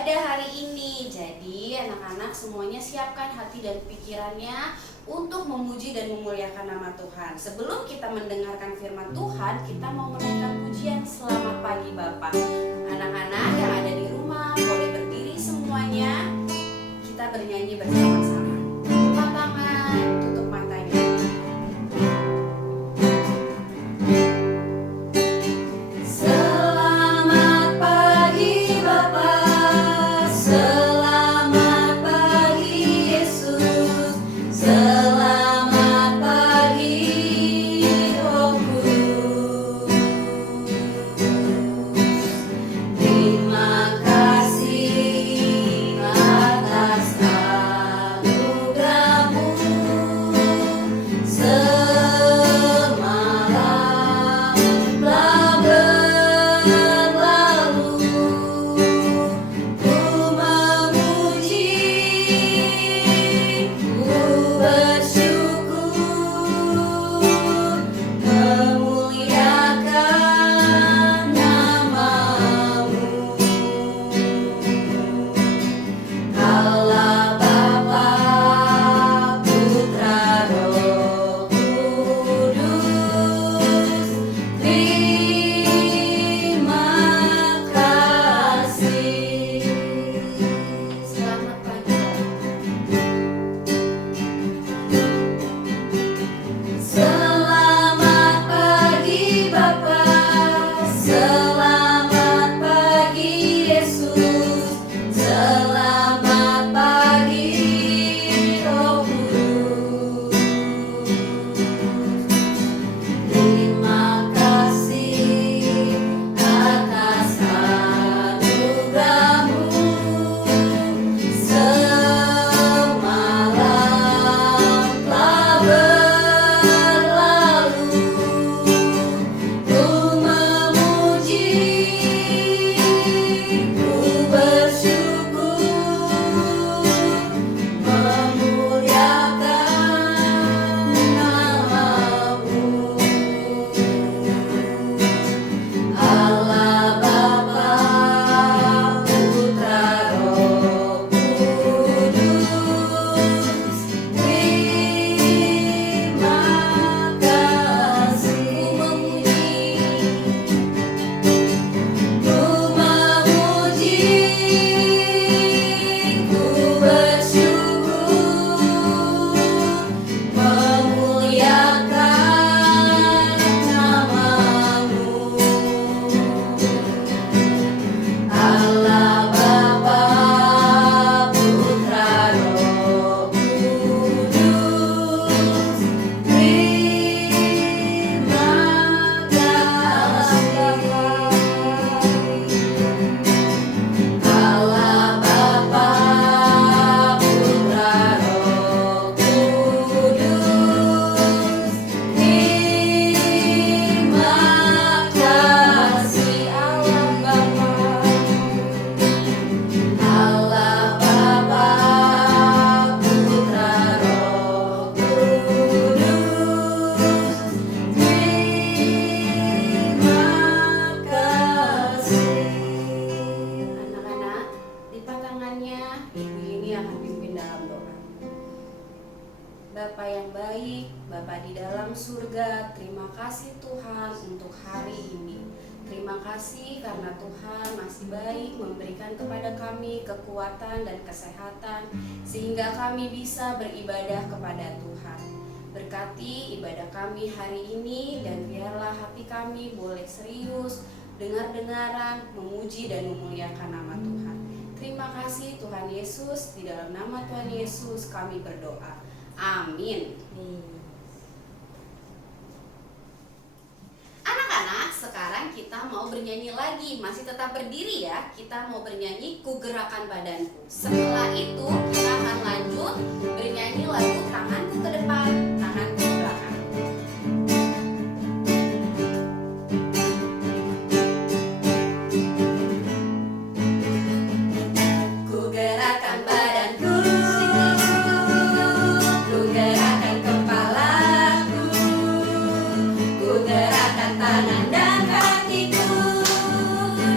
ibadah hari ini. Jadi anak-anak semuanya siapkan hati dan pikirannya untuk memuji dan memuliakan nama Tuhan. Sebelum kita mendengarkan firman Tuhan, kita mau menaikkan pujian. Selamat pagi Bapak. Anak-anak yang ada di rumah boleh berdiri semuanya. Kita bernyanyi bersama-sama. Buka tangan, tutup matanya. Bapa yang baik, Bapa di dalam surga, terima kasih Tuhan untuk hari ini. Terima kasih karena Tuhan masih baik memberikan kepada kami kekuatan dan kesehatan sehingga kami bisa beribadah kepada Tuhan. Berkati ibadah kami hari ini dan biarlah hati kami boleh serius, dengar-dengaran, memuji dan memuliakan nama Tuhan. Terima kasih Tuhan Yesus, di dalam nama Tuhan Yesus kami berdoa. Amin. Anak-anak, sekarang kita mau bernyanyi lagi. Masih tetap berdiri ya. Kita mau bernyanyi Ku Gerakan Badanku. Setelah itu kita akan lanjut bernyanyi lagu Tanganku ke depan, tanganku ke belakang. Ku gerakan badanku, ku gerakan kepalaku, ku gerakan tangan dan kakiku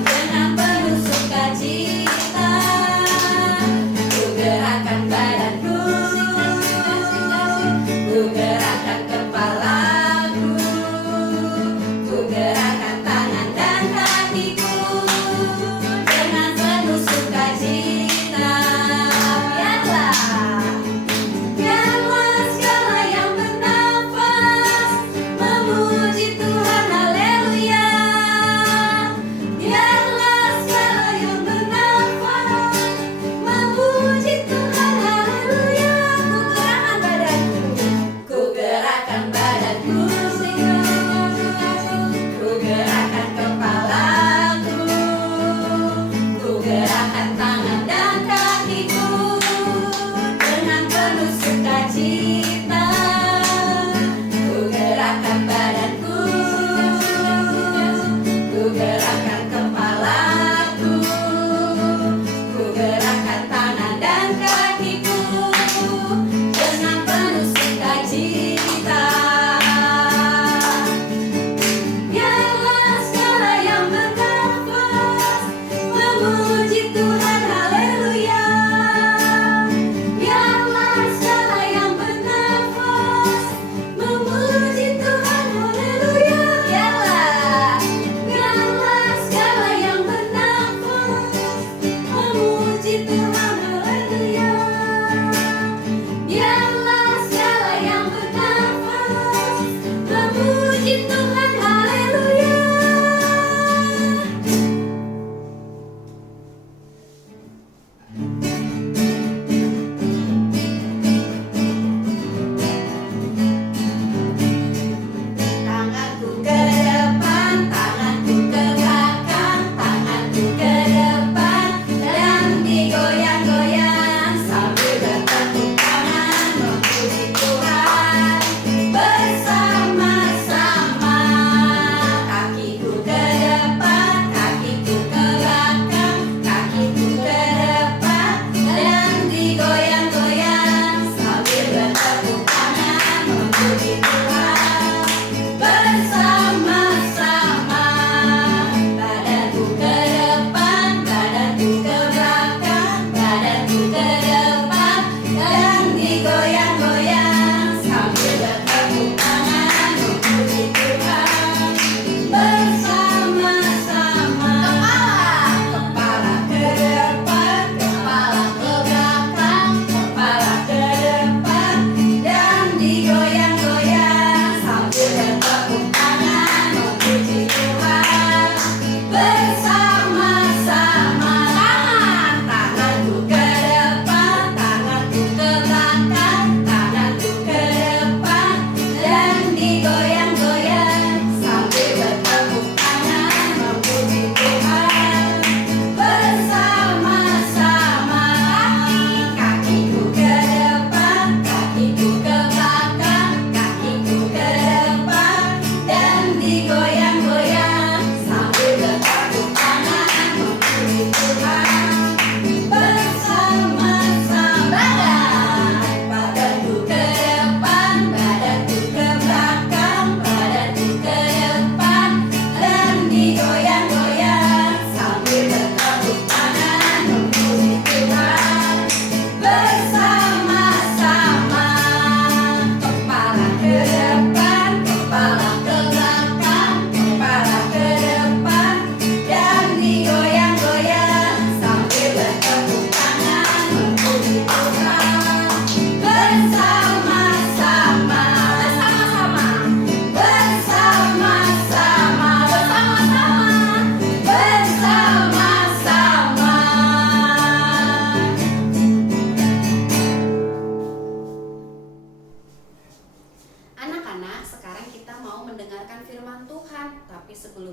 dengan penuh sukacita.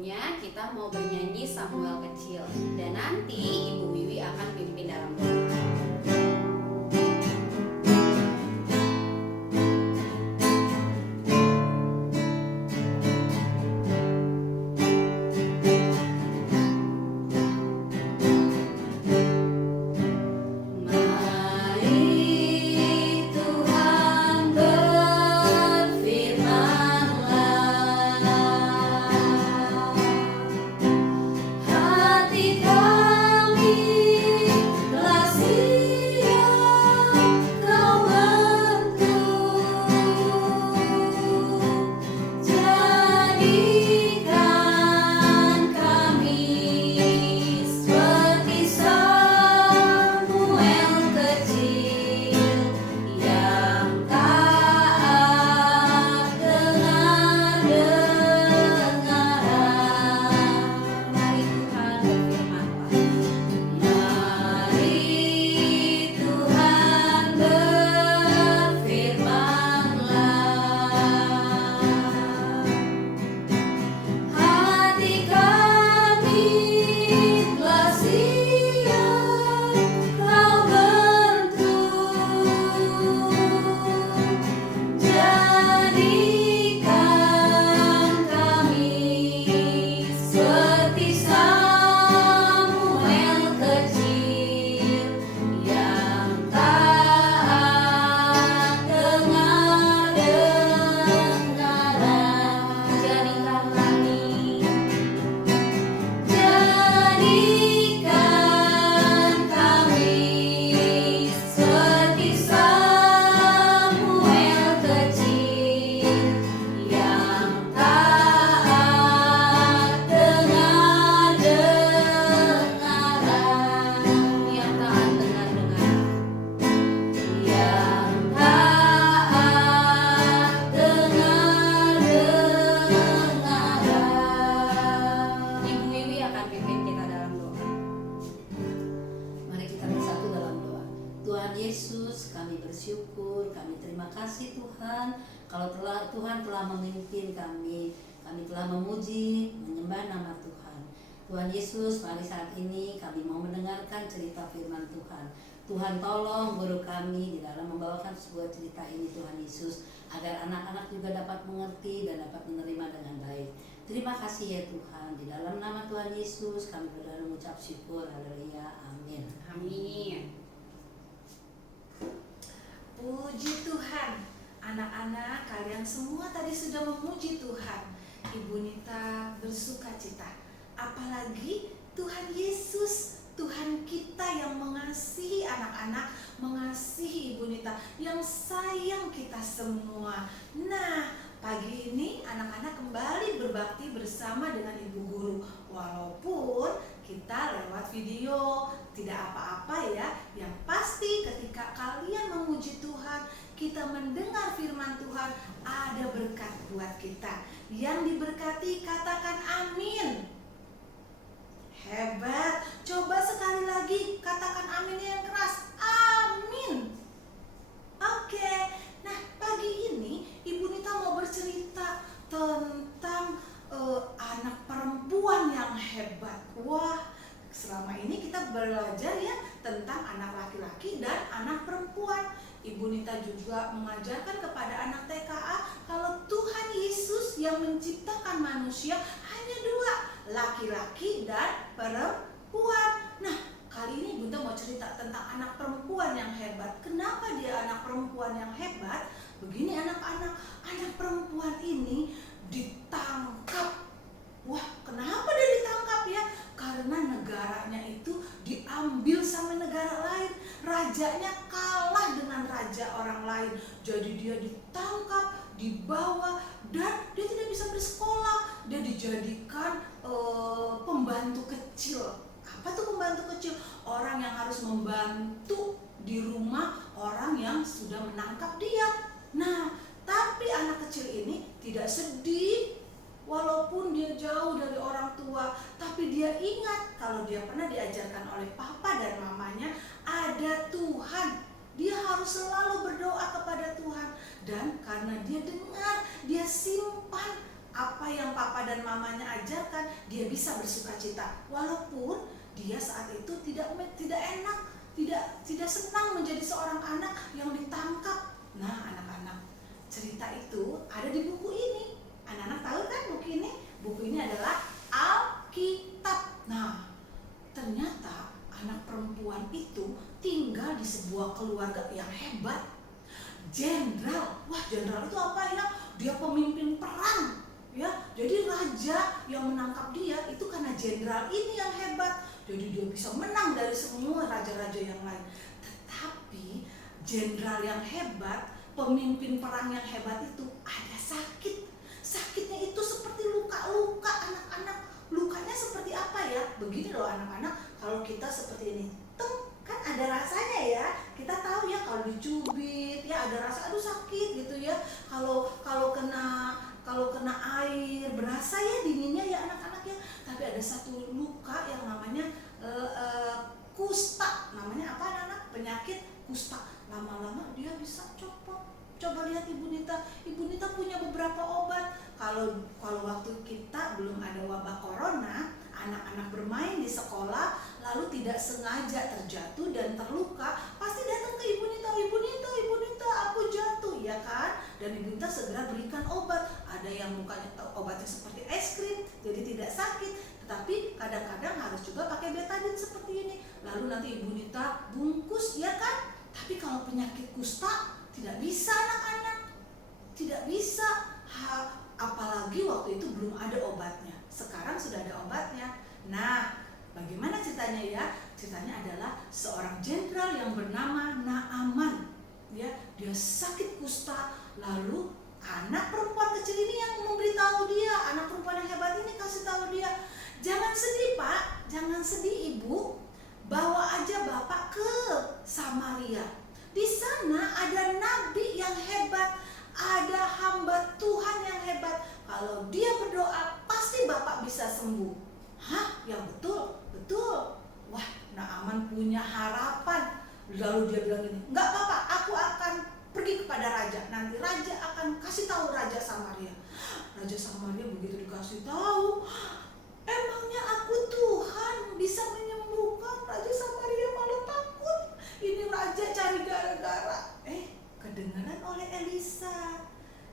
sebelumnya kita mau bernyanyi Samuel Kecil. Dan nanti Ibu Wiwi akan pimpin dalam doa. Kalau Tuhan telah memimpin kami telah memuji, menyembah nama Tuhan. Tuhan Yesus, mari saat ini kami mau mendengarkan cerita firman Tuhan. Tuhan tolong guru kami di dalam membawakan sebuah cerita ini Tuhan Yesus, agar anak-anak juga dapat mengerti dan dapat menerima dengan baik. Terima kasih ya Tuhan, di dalam nama Tuhan Yesus kami berdoa mengucap syukur. Haleluya, amin. Amin. Puji Tuhan. Anak-anak, kalian semua tadi sudah memuji Tuhan. Ibu Nita bersuka cita. Apalagi Tuhan Yesus, Tuhan kita yang mengasihi anak-anak, mengasihi Ibu Nita, yang sayang kita semua. Nah, pagi ini anak-anak kembali berbakti bersama dengan Ibu Guru. Walaupun kita lewat video, tidak apa-apa ya. Yang pasti ketika kalian memuji Tuhan, kita mendengar firman Tuhan, ada berkat buat kita. Yang diberkati katakan amin. Hebat. Coba sekali lagi katakan amin yang keras. Amin. Oke. Nah, pagi ini Ibu Nita mau bercerita tentang anak perempuan yang hebat. Wah, selama ini kita belajar ya tentang anak laki-laki dan anak perempuan. Ibu Nita juga mengajarkan kepada anak TKA kalau Tuhan Yesus yang menciptakan manusia hanya dua, laki-laki dan perempuan. Nah, kali ini Ibu Nita mau cerita tentang anak perempuan yang hebat. Kenapa dia anak perempuan yang hebat? Begini anak-anak, anak perempuan ini ditangkap. Wah, kenapa dia ditangkap ya? Karena negaranya itu diambil sama negara lain. Rajanya kalah dengan raja orang lain. Jadi dia ditangkap, dibawa, dan dia tidak bisa bersekolah. Dia dijadikan pembantu kecil. Apa tuh pembantu kecil? Orang yang harus membantu di rumah orang yang sudah menangkap dia. Nah, tapi anak kecil ini tidak sedih. Walaupun dia jauh dari orang tua, tapi dia ingat kalau dia pernah diajarkan oleh papa dan mamanya, ada Tuhan. Dia harus selalu berdoa kepada Tuhan. Dan karena dia dengar, dia simpan apa yang papa dan mamanya ajarkan, dia bisa bersuka cita. Walaupun dia saat itu tidak enak, tidak senang menjadi seorang anak yang ditangkap. Nah, anak-anak, cerita itu ada di buku ini. Anak-anak tahu kan buku ini? Buku ini adalah Alkitab. Nah, ternyata anak perempuan itu tinggal di sebuah keluarga yang hebat. Jenderal. Wah, jenderal itu apa ya? Dia pemimpin perang. Ya, jadi raja yang menangkap dia itu karena jenderal ini yang hebat. Jadi dia bisa menang dari semua raja-raja yang lain. Tetapi jenderal yang hebat, pemimpin perang yang hebat itu ada sakit. Sakitnya itu seperti luka-luka anak-anak. Lukanya seperti apa ya? Begini loh anak-anak, kalau kita seperti ini, kan ada rasanya ya. Kita tahu ya kalau dicubit ya ada rasa, aduh sakit gitu ya. Kalau kena air berasa ya dinginnya ya anak-anak ya. Tapi ada satu luka yang namanya kusta. Namanya apa anak-anak? Penyakit kusta. Lama-lama dia bisa copot. Coba lihat Ibu Nita. Ibu Nita punya beberapa obat. Kalau waktu kita belum ada wabah corona, anak-anak bermain di sekolah lalu tidak sengaja terjatuh dan terluka, pasti datang ke Ibu Nita, Ibu Nita, aku jatuh, ya kan? Dan Ibu Nita segera berikan obat. Ada yang mukanya obatnya seperti es krim, jadi tidak sakit. Tetapi kadang-kadang harus juga pakai betadine seperti ini. Lalu nanti Ibu Nita bungkus, ya kan? Tapi kalau penyakit kusta tidak bisa anak-anak, tidak bisa. Apalagi waktu itu belum ada obatnya. Sekarang sudah ada obatnya. Nah, bagaimana ceritanya ya? Ceritanya adalah seorang jenderal yang bernama Naaman. Ya, dia sakit kusta. Lalu anak perempuan kecil ini yang memberitahu dia, anak perempuan yang hebat ini kasih tahu dia, jangan sedih Pak, jangan sedih Ibu, bawa aja Bapak ke Samaria. Di sana ada nabi yang hebat, ada hamba Tuhan yang hebat. Kalau dia berdoa pasti Bapak bisa sembuh. Hah? Ya betul, betul. Wah, Naaman punya harapan. Lalu dia bilang gini, enggak apa-apa, aku akan pergi kepada raja. Nanti raja akan kasih tahu Raja Samaria. Raja Samaria begitu dikasih tahu, emangnya aku Tuhan bisa menyembuhkan? Raja Samaria malah takut. Ini raja cari gara-gara. Kedengaran oleh Elisa.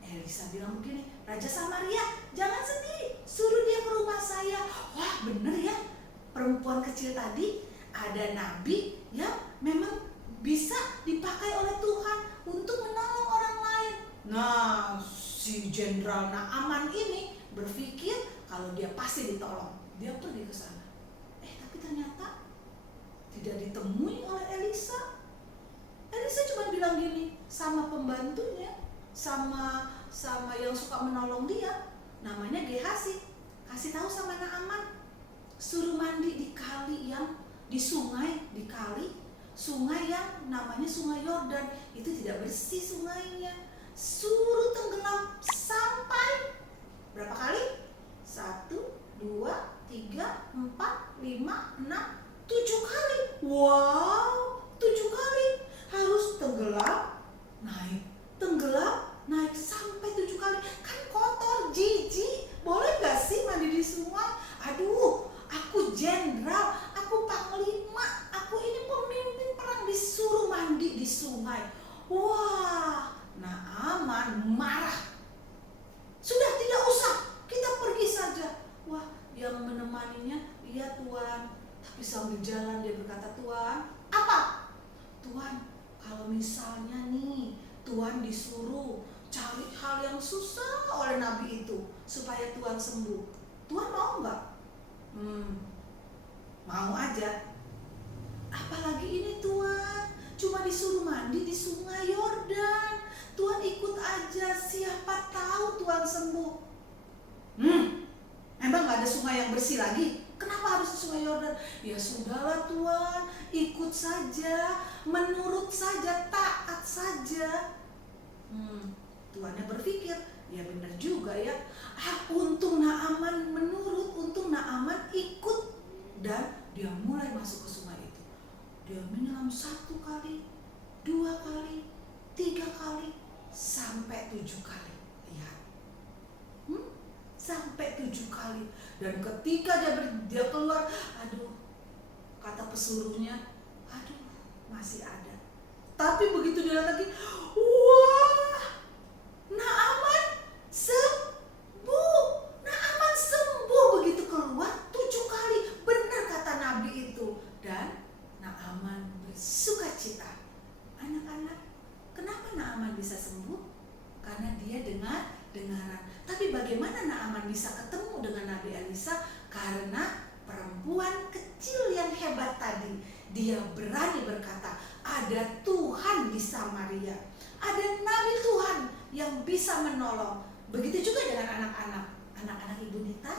Elisa bilang begini, Raja Samaria, jangan sedih, suruh dia ke rumah saya. Wah, bener ya, perempuan kecil tadi ada nabi yang memang bisa dipakai oleh Tuhan untuk menolong orang lain. Nah, si jenderal Naaman ini berpikir kalau dia pasti ditolong. Dia pergi ke sana. Tapi ternyata tidak ditemui oleh Elisa. Elisa cuma bilang gini sama pembantunya, sama yang suka menolong dia, namanya Gehasi. Kasih tahu sama Naaman, suruh mandi di kali yang di sungai yang namanya Sungai Yordan. Itu tidak bersih sungainya. Suruh tenggelam sampai berapa kali? 1, 2, 3, 4, 5, 6, 7 kali. Wow, 7 kali. Harus tenggelam, naik sampai 7 kali. Kan kotor, jijik. Boleh gak sih mandi di sungai? Aduh, aku jenderal, aku panglima, aku ini pemimpin perang, disuruh mandi di sungai. Wah, Naaman marah. Sudah, tidak usah, kita pergi saja. Wah, yang menemaninya, iya Tuan. Tapi sambil jalan dia berkata, Tuan, apa? Tuan, kalau misalnya nih Tuhan disuruh cari hal yang susah oleh nabi itu supaya Tuhan sembuh, Tuhan mau nggak? Mau aja. Apalagi ini Tuhan cuma disuruh mandi di Sungai Yordan. Tuhan ikut aja, siapa tahu Tuhan sembuh. Emang nggak ada sungai yang bersih lagi? Kenapa harus Sungai Yordan? Ya sudahlah Tuhan, ikut saja, menurut saja, taat saja. Tuannya berpikir, ya benar juga ya. Untung Naaman menurut, untung Naaman ikut, dan dia mulai masuk ke sungai itu. Dia menyelam 1 kali, 2 kali, 3 kali, sampai 7 kali. Lihat, sampai 7 kali. Dan ketika dia keluar, aduh, kata pesuruhnya, aduh, masih ada. Tapi begitu dia lihat lagi, wah, Naaman sembuh. Naaman sembuh begitu keluar 7 kali. Benar kata Nabi itu. Dan Naaman bersukacita. Anak-anak, kenapa Naaman bisa sembuh? Karena dia dengaran. Tapi bagaimana Naaman bisa ketemu dengan Nabi Elisa? Karena perempuan kecil yang hebat tadi, dia berani berkata, ada Tuhan di Samaria, ada Nabi Tuhan yang bisa menolong. Begitu juga dengan anak-anak Ibu Nita,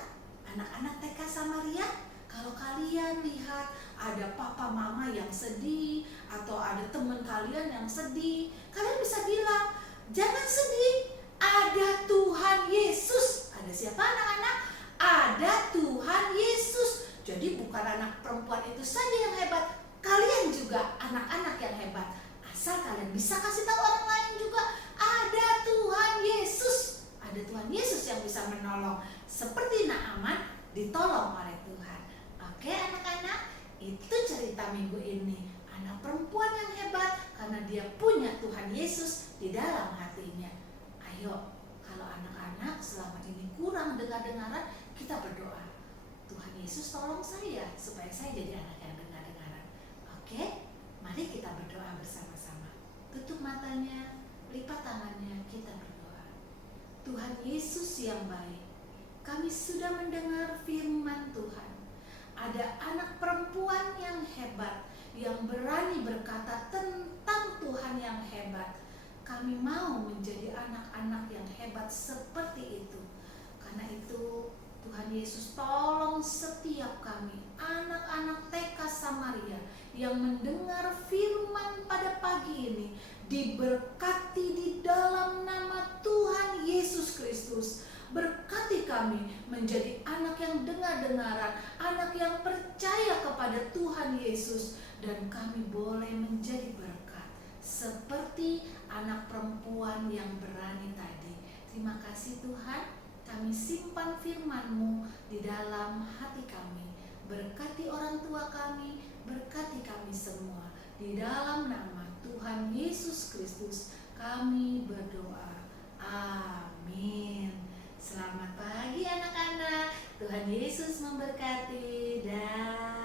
anak-anak TK Samaria. Kalau kalian lihat ada papa mama yang sedih, atau ada teman kalian yang sedih, kalian bisa bilang, jangan sedih, ada Tuhan Yesus. Ada siapa anak-anak? Ada Tuhan Yesus. Jadi bukan anak perempuan itu saja yang hebat, kalian juga anak-anak yang hebat. Asal kalian bisa kasih tahu orang lain juga, ada Tuhan Yesus. Ada Tuhan Yesus yang bisa menolong. Seperti Naaman ditolong oleh Tuhan. Oke anak-anak, itu cerita minggu ini. Anak perempuan yang hebat karena dia punya Tuhan Yesus di dalam hatinya. Ayo, kalau anak-anak selama ini kurang dengar-dengaran, kita berdoa, Tuhan Yesus tolong saya supaya saya jadi anak yang dengar-dengaran. Oke, mari kita berdoa bersama-sama. Tutup matanya, lipat tangannya, kita berdoa. Tuhan Yesus yang baik, kami sudah mendengar firman Tuhan. Ada anak perempuan yang hebat, yang berani berkata tentang Tuhan yang hebat. Kami mau menjadi anak-anak yang hebat seperti itu. Karena itu Tuhan Yesus tolong setiap kami, anak-anak TK Samaria yang mendengar firman pada pagi ini, diberkati di dalam nama Tuhan Yesus Kristus. Berkati kami menjadi anak yang dengar-dengaran, anak yang percaya kepada Tuhan Yesus, dan kami boleh menjadi berkat seperti anak perempuan yang berani tadi. Terima kasih Tuhan, kami simpan firman-Mu di dalam hati kami. Berkati orang tua kami, berkati kami semua. Di dalam nama Tuhan Yesus Kristus kami berdoa. Amin. Selamat pagi anak-anak. Tuhan Yesus memberkati. Dah.